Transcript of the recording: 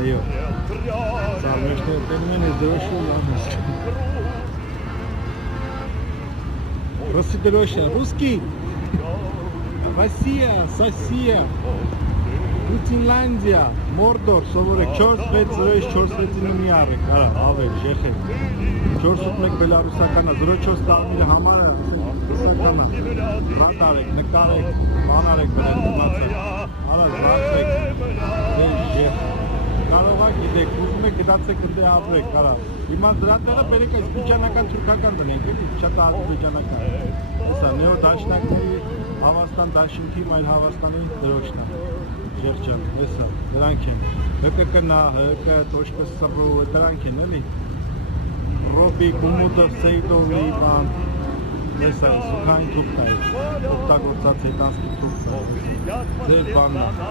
Այո։ Սա մեջտեղ տենում են դրոշը լանից։ Ռուսիդրոշը, ռուսկի։ Ռոսիա, Սոսիա։ Ֆինլանդիա, Մորդոր, սովորեք 4-6-4-6-ին մի արեք, արա, ավել, շեխեք 4-8-1 բելարուսականա, 0-4 տաղմիլը համարը, հատ արեք, նկարեք, մանարեք բրեք, իմացեք, արա, զարդեք, դեն շեխ, կարողակ գիտեք, ուզում եք գիտացեք ընտե ապրեք, արա, հիմա դրատները բերեք այս բիջանական թուրքական դնենք, շատ ադրբեջանական, հեսա, նեո դաշնակների, Հավաստան դաշինքի, այլ Հավաստանի դրոշնա Ջերջան, հեսա, դրանք են, հկկնա, հկ, տոշկը սբրովը, դրանք են, էլի, Ռոբի, Գումուտով, Սեյդովի, ման, հեսա, սուքային թուկն է, օգտագործած հետանսկի թուկն է, ձեր բանն է,